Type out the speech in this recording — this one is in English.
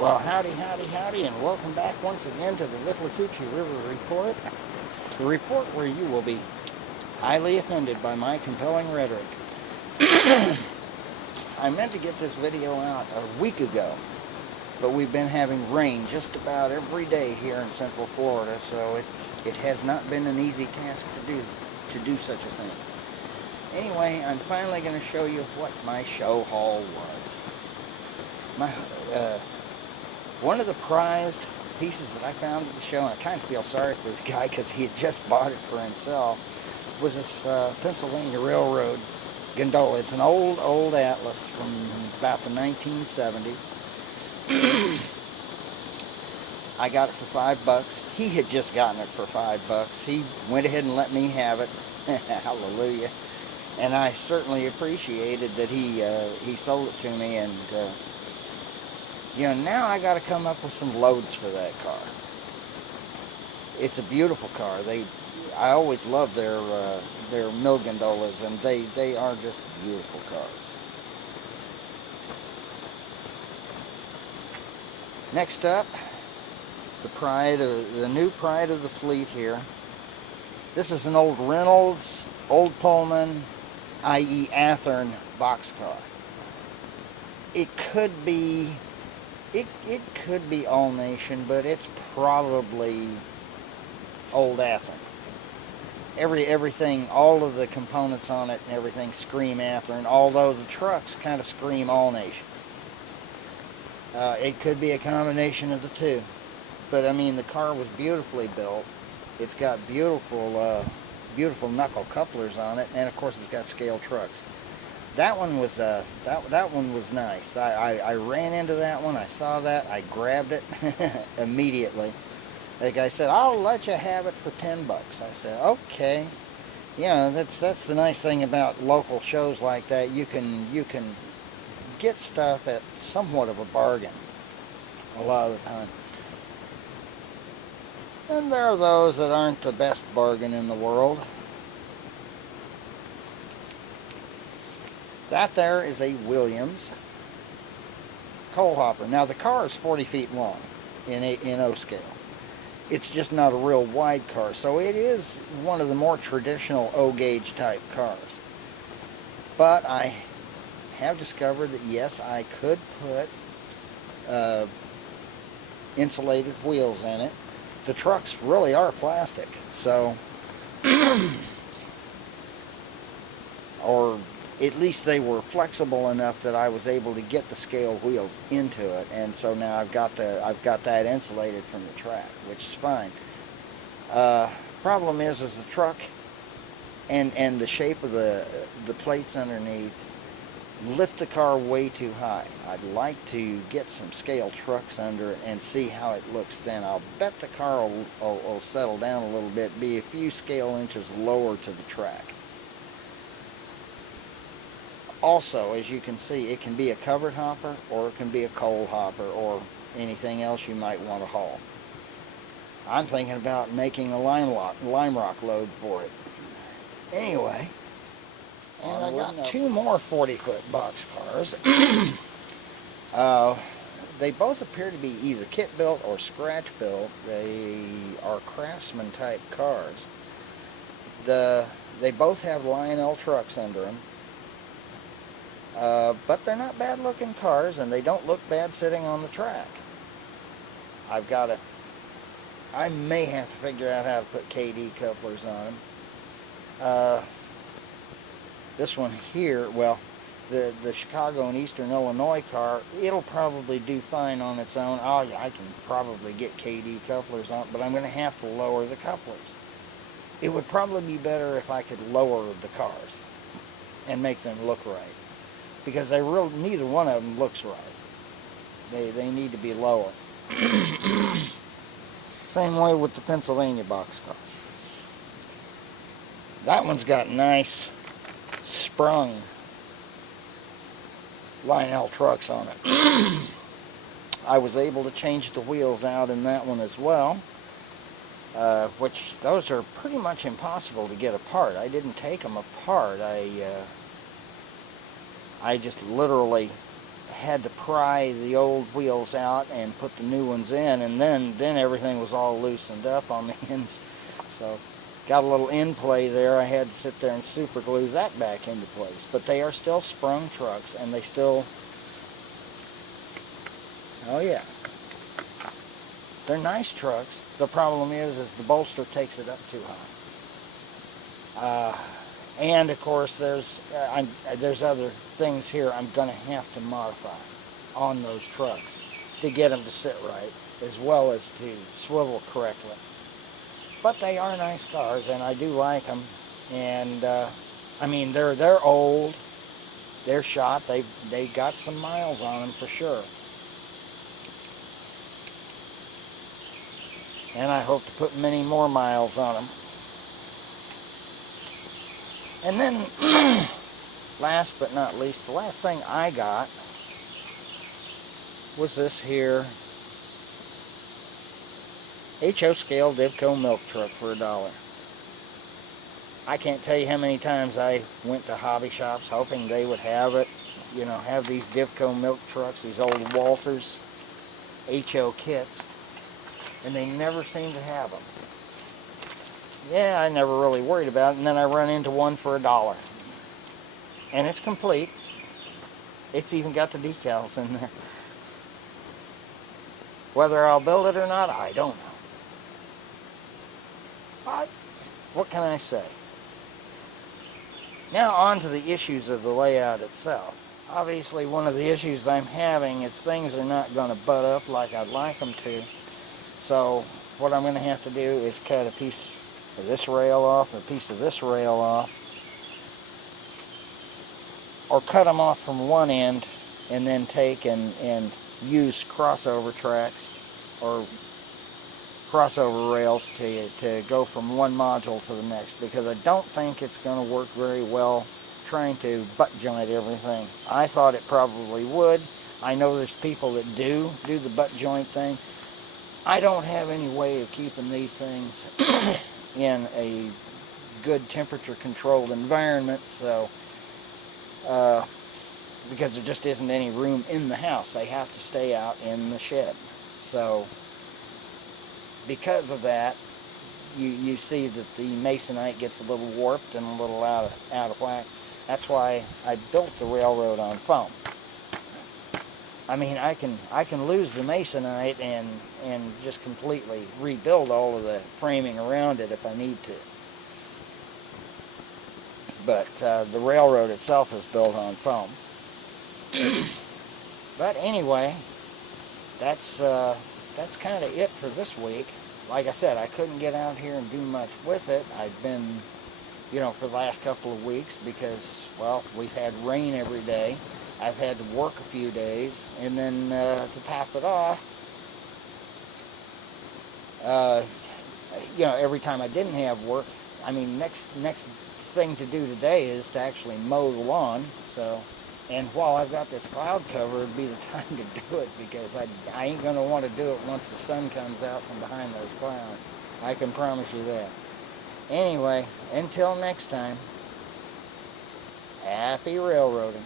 Well, howdy, howdy, howdy, and welcome back once again to the Withlacoochee River Report. The report where you will be highly offended by my compelling rhetoric. I meant to get this video out a week ago, but we've been having rain just about every day here in Central Florida, so it has not been an easy task to do such a thing. Anyway, I'm finally going to show you what my show haul was. One of the prized pieces that I found at the show, and I kind of feel sorry for this guy because he had just bought it for himself, was this Pennsylvania Railroad gondola. It's an old atlas from about the 1970s. I got it for $5. He had just gotten it for $5. He went ahead and let me have it. Hallelujah. And I certainly appreciated that he sold it to me, and now I got to come up with some loads for that car. It's a beautiful car. I always love their mill gondolas, and they are just beautiful cars. Next up, the new pride of the fleet here. This is an old Reynolds, old Pullman, i.e. Athearn boxcar. It could be All Nation, but it's probably old Athearn. Everything, all of the components on it and everything scream Athearn, although the trucks kind of scream All Nation. It could be a combination of the two, but I mean, the car was beautifully built. It's got beautiful knuckle couplers on it, and of course it's got scale trucks. That one was that one was nice. I ran into that one. I saw that. I grabbed it immediately. The guy said, "I'll let you have it for $10." I said, "Okay." Yeah, that's the nice thing about local shows like that. You can get stuff at somewhat of a bargain a lot of the time. And there are those that aren't the best bargain in the world. That there is a Williams coal hopper. Now the car is 40 feet long in O scale. It's just not a real wide car, so it is one of the more traditional O gauge type cars. But I have discovered that yes, I could put insulated wheels in it. The trucks really are plastic, so or at least they were flexible enough that I was able to get the scale wheels into it, and so now I've got that insulated from the track, which is fine. Problem is the truck and the shape of the plates underneath lift the car way too high. I'd like to get some scale trucks under it and see how it looks then. I'll bet the car will settle down a little bit, be a few scale inches lower to the track. Also, as you can see, it can be a covered hopper, or it can be a coal hopper, or anything else you might want to haul. I'm thinking about making a lime rock load for it. Anyway, and I got two more 40-foot boxcars. They both appear to be either kit-built or scratch-built. They are Craftsman-type cars. They both have Lionel trucks under them. But they're not bad-looking cars, and they don't look bad sitting on the track. I may have to figure out how to put KD couplers on them. This one here, well, the Chicago and Eastern Illinois car, it'll probably do fine on its own. I can probably get KD couplers on it, but I'm going to have to lower the couplers. It would probably be better if I could lower the cars and make them look right, because neither one of them looks right. They need to be lower. Same way with the Pennsylvania boxcar. That one's got nice sprung Lionel trucks on it. I was able to change the wheels out in that one as well, which those are pretty much impossible to get apart. I didn't take them apart. I just literally had to pry the old wheels out and put the new ones in, and then everything was all loosened up on the ends. So got a little end play there. I had to sit there and super glue that back into place. But they are still sprung trucks, and they still, oh yeah, they're nice trucks. The problem is the bolster takes it up too high. And of course, there's other things here I'm going to have to modify on those trucks to get them to sit right, as well as to swivel correctly. But they are nice cars, and I do like them. And I mean, they're old, they're shot, they got some miles on them for sure. And I hope to put many more miles on them. And then, last but not least, the last thing I got was this here HO scale Divco milk truck for $1. I can't tell you how many times I went to hobby shops hoping they would have it, you know, have these Divco milk trucks, these old Walters HO kits, and they never seem to have them. Yeah, I never really worried about it, and then I run into one for $1. And it's complete. It's even got the decals in there. Whether I'll build it or not, I don't know. But what can I say? Now on to the issues of the layout itself. Obviously, one of the issues I'm having is things are not going to butt up like I'd like them to. So what I'm going to have to do is cut a piece of this rail off, a piece of this rail off, or cut them off from one end and then take and use crossover tracks or crossover rails to go from one module to the next, because I don't think it's going to work very well trying to butt joint everything. I thought it probably would. I know there's people that do the butt joint thing. I don't have any way of keeping these things in a good temperature controlled environment, so because there just isn't any room in the house. They have to stay out in the shed. So because of that, you see that the masonite gets a little warped and a little out of whack. That's why I built the railroad on foam. I mean, I can lose the masonite and just completely rebuild all of the framing around it if I need to. But the railroad itself is built on foam. But anyway, that's kind of it for this week. Like I said, I couldn't get out here and do much with it. I've been, you know, for the last couple of weeks because, well, we've had rain every day. I've had to work a few days, and then to top it off, you know, every time I didn't have work, I mean, next thing to do today is to actually mow the lawn. So, and while I've got this cloud cover, it'd be the time to do it, because I ain't gonna want to do it once the sun comes out from behind those clouds. I can promise you that. Anyway, until next time, happy railroading.